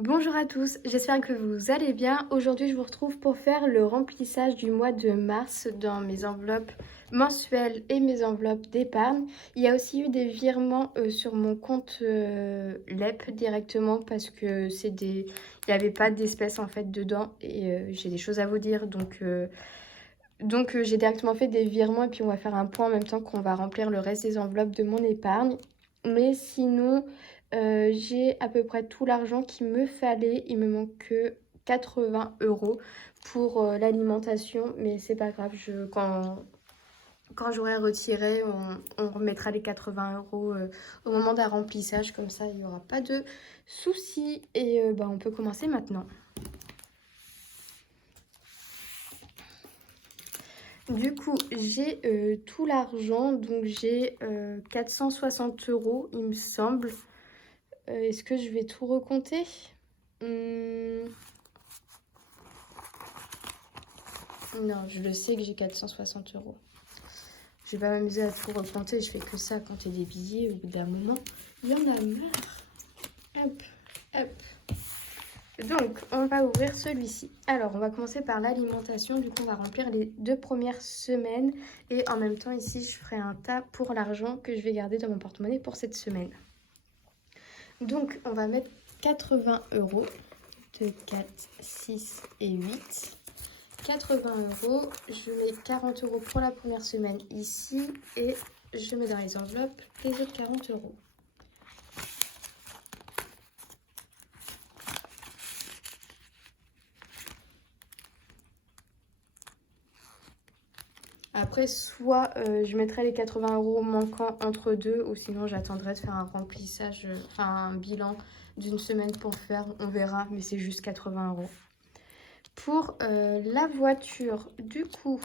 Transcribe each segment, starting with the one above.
Bonjour à tous, j'espère que vous allez bien. Aujourd'hui, je vous retrouve pour faire le remplissage du mois de mars dans mes enveloppes mensuelles et mes enveloppes d'épargne. Il y a aussi eu des virements sur mon compte LEP directement parce que il n'y avait pas d'espèces en fait dedans et j'ai des choses à vous dire. Donc, j'ai directement fait des virements et puis on va faire un point en même temps qu'on va remplir le reste des enveloppes de mon épargne. Mais sinon, j'ai à peu près tout l'argent qu'il me fallait. Il me manque que 80 euros pour l'alimentation. Mais c'est pas grave, quand j'aurai retiré, on remettra les 80 euros au moment d'un remplissage. Comme ça, il n'y aura pas de soucis. Et on peut commencer maintenant. Du coup, j'ai tout l'argent, donc j'ai 460 euros, il me semble. Est-ce que je vais tout recompter? Non, je le sais que j'ai 460 euros. Je vais pas m'amuser à tout recompter, je fais que ça, compter des billets. Au bout d'un moment, il y en a marre. Hop, hop. Donc, on va ouvrir celui-ci. Alors, on va commencer par l'alimentation. Du coup, on va remplir les 2 premières semaines. Et en même temps, ici, je ferai un tas pour l'argent que je vais garder dans mon porte-monnaie pour cette semaine. Donc, on va mettre 80 euros. 2, 4, 6 et 8. 80 euros. Je mets 40 euros pour la première semaine ici. Et je mets dans les enveloppes les autres 40 euros. Après, soit je mettrai les 80 euros manquants entre deux, ou sinon j'attendrai de faire un remplissage, enfin un bilan d'une semaine pour faire, on verra, mais c'est juste 80 euros. Pour la voiture, du coup,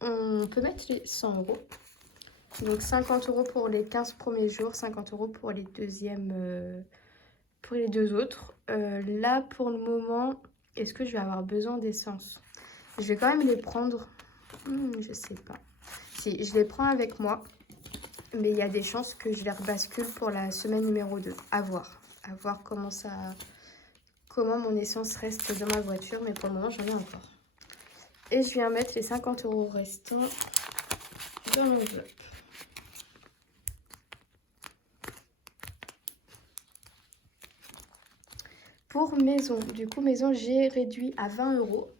on peut mettre les 100 euros. Donc 50 euros pour les 15 premiers jours, 50 euros pour les pour les deux autres. Là, pour le moment, est-ce que je vais avoir besoin d'essence? Je vais quand même les prendre. Je sais pas. Si, je les prends avec moi, mais il y a des chances que je les rebascule pour la semaine numéro 2. À voir. À voir comment mon essence reste dans ma voiture, mais pour le moment, j'en ai encore. Et je viens mettre les 50 euros restants dans l'enveloppe. Pour maison, du coup, maison, j'ai réduit à 20 euros.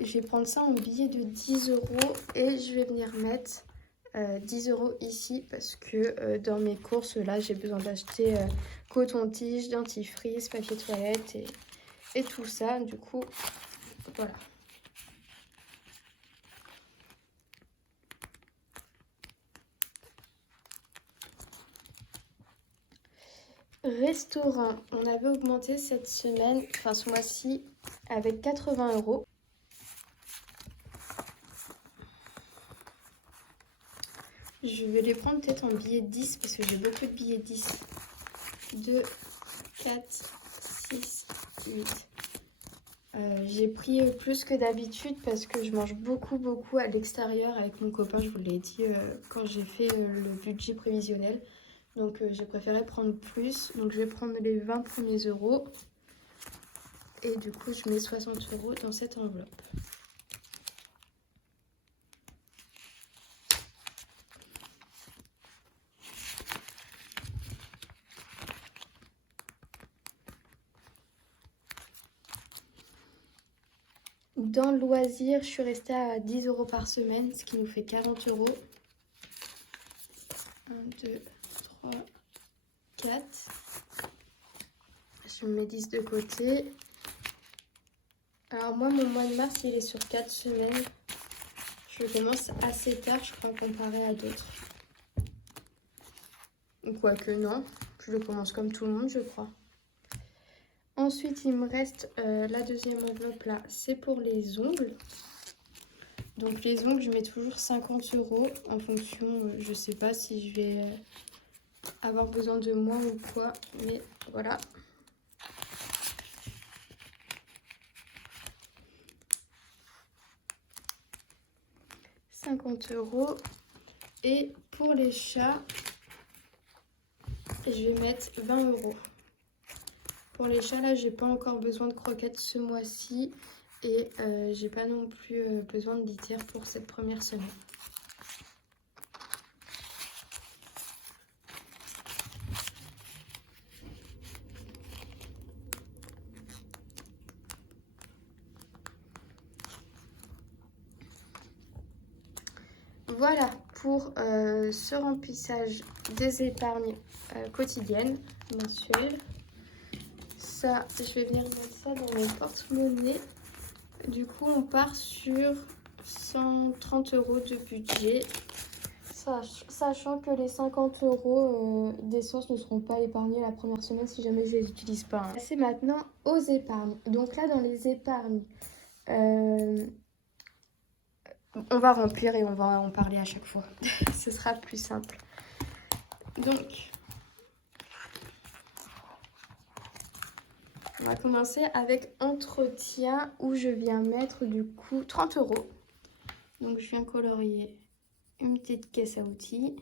Je vais prendre ça en billet de 10 euros et je vais venir mettre 10 euros ici parce que dans mes courses, là, j'ai besoin d'acheter coton-tige, dentifrice, papier toilette et tout ça. Du coup, voilà. Restaurant, on avait augmenté cette semaine, enfin ce mois-ci, avec 80 euros. Je vais les prendre peut-être en billets 10 parce que j'ai beaucoup de billets 10. 2, 4, 6, 8. J'ai pris plus que d'habitude parce que je mange beaucoup à l'extérieur avec mon copain, je vous l'ai dit quand j'ai fait le budget prévisionnel. Donc j'ai préféré prendre plus. Donc je vais prendre les 20 premiers euros. Et du coup je mets 60 euros dans cette enveloppe. Dans le loisir, je suis restée à 10 euros par semaine, ce qui nous fait 40 euros. 1, 2, 3, 4. Je mets 10 de côté. Alors moi, mon mois de mars, il est sur 4 semaines. Je commence assez tard, je crois, comparé à d'autres. Quoique non, je le commence comme tout le monde, je crois. Ensuite, il me reste la deuxième enveloppe là, c'est pour les ongles. Donc les ongles, je mets toujours 50 euros en fonction, je sais pas si je vais avoir besoin de moins ou quoi, mais voilà. « 50 euros. Et pour les chats, je vais mettre 20 euros pour les chats, là, j'ai pas encore besoin de croquettes ce mois-ci. Et j'ai pas non plus besoin de litière pour cette première semaine. Voilà pour ce remplissage des épargnes quotidiennes, mensuelles. Ça, je vais venir mettre ça dans mon porte-monnaie. Du coup, on part sur 130 € de budget. Sachant que les 50 € d'essence ne seront pas épargnés la première semaine si jamais je les utilise pas. Hein. C'est maintenant aux épargnes. Donc là, dans les épargnes, on va remplir et on va en parler à chaque fois. Ce sera plus simple. Donc, on va commencer avec entretien où je viens mettre du coup 30 €. Donc, je viens colorier une petite caisse à outils.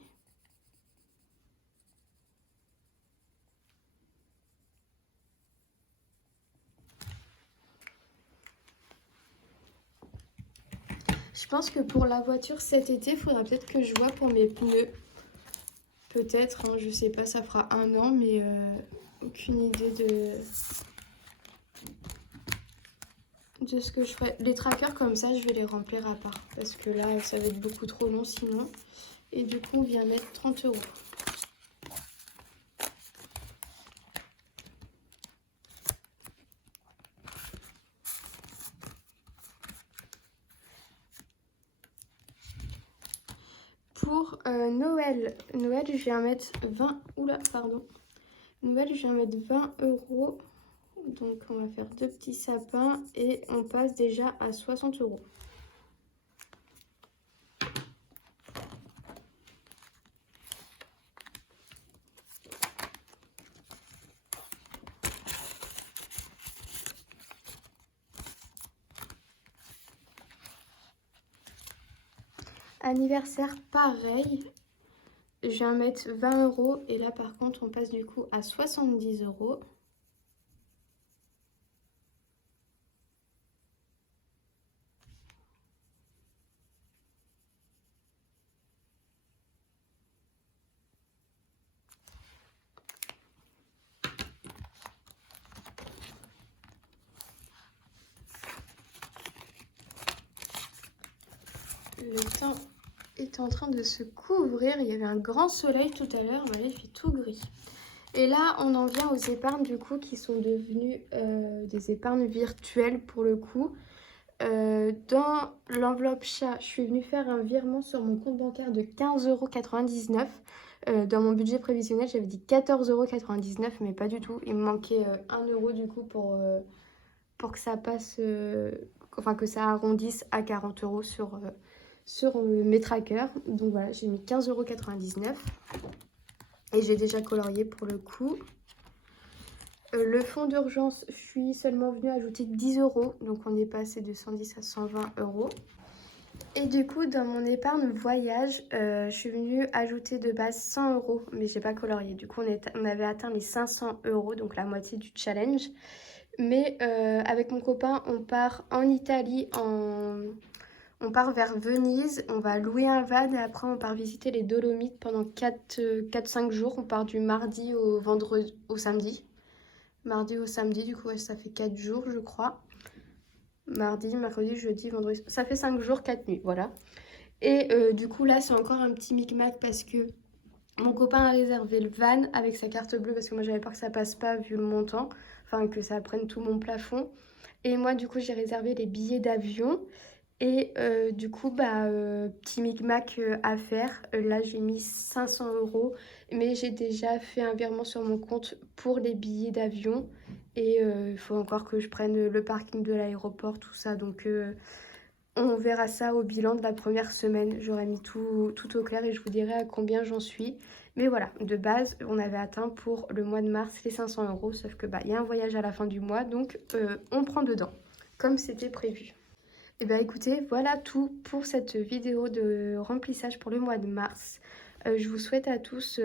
Je pense que pour la voiture cet été, il faudra peut-être que je vois pour mes pneus. Peut-être, hein, je sais pas, ça fera 1 an, mais aucune idée de ce que je ferai. Les trackers comme ça, je vais les remplir à part. Parce que là, ça va être beaucoup trop long sinon. Et du coup, on vient mettre 30 €. Pour Noël, je viens mettre 20... Oula, pardon. Noël, je viens mettre 20 €. Donc, on va faire 2 petits sapins et on passe déjà à 60 €. Anniversaire, pareil. Je viens mettre 20 € et là, par contre, on passe du coup à 70 €. Le temps est en train de se couvrir. Il y avait un grand soleil tout à l'heure, mais là il fait tout gris. Et là, on en vient aux épargnes du coup qui sont devenues des épargnes virtuelles pour le coup. Dans l'enveloppe chat, je suis venue faire un virement sur mon compte bancaire de 15,99 €. Dans mon budget prévisionnel, j'avais dit 14,99 €, mais pas du tout. Il me manquait 1 € du coup pour que ça passe, enfin que ça arrondisse à 40 € sur mes trackers. Donc voilà, j'ai mis 15,99 € et j'ai déjà colorié pour le coup. Le fonds d'urgence, je suis seulement venue ajouter 10 €, donc on est passé de 110 à 120 €. Et du coup, dans mon épargne voyage, je suis venue ajouter de base 100 €, mais j'ai pas colorié. Du coup, on avait atteint les 500 €, donc la moitié du challenge. Mais avec mon copain, on part en Italie, on part vers Venise, on va louer un van et après on part visiter les Dolomites pendant 4-5 jours. On part du mardi au vendredi, au samedi. Mardi au samedi, du coup ouais, ça fait 4 jours je crois. Mardi, mercredi, jeudi, vendredi, ça fait 5 jours, 4 nuits, voilà. Et du coup là c'est encore un petit micmac parce que mon copain a réservé le van avec sa carte bleue parce que moi j'avais peur que ça passe pas vu le montant, enfin que ça prenne tout mon plafond. Et moi du coup j'ai réservé les billets d'avion. Et du coup, petit micmac à faire. Là, j'ai mis 500 €, mais j'ai déjà fait un virement sur mon compte pour les billets d'avion. Et il faut encore que je prenne le parking de l'aéroport, tout ça. Donc, on verra ça au bilan de la première semaine. J'aurai mis tout au clair et je vous dirai à combien j'en suis. Mais voilà, de base, on avait atteint pour le mois de mars les 500 €. Sauf que y a un voyage à la fin du mois, donc on prend dedans, comme c'était prévu. Et bien écoutez, voilà tout pour cette vidéo de remplissage pour le mois de mars. Je vous souhaite à tous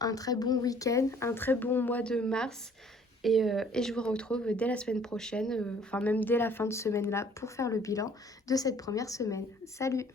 un très bon week-end, un très bon mois de mars. Et je vous retrouve dès la semaine prochaine, enfin même dès la fin de semaine là, pour faire le bilan de cette première semaine. Salut!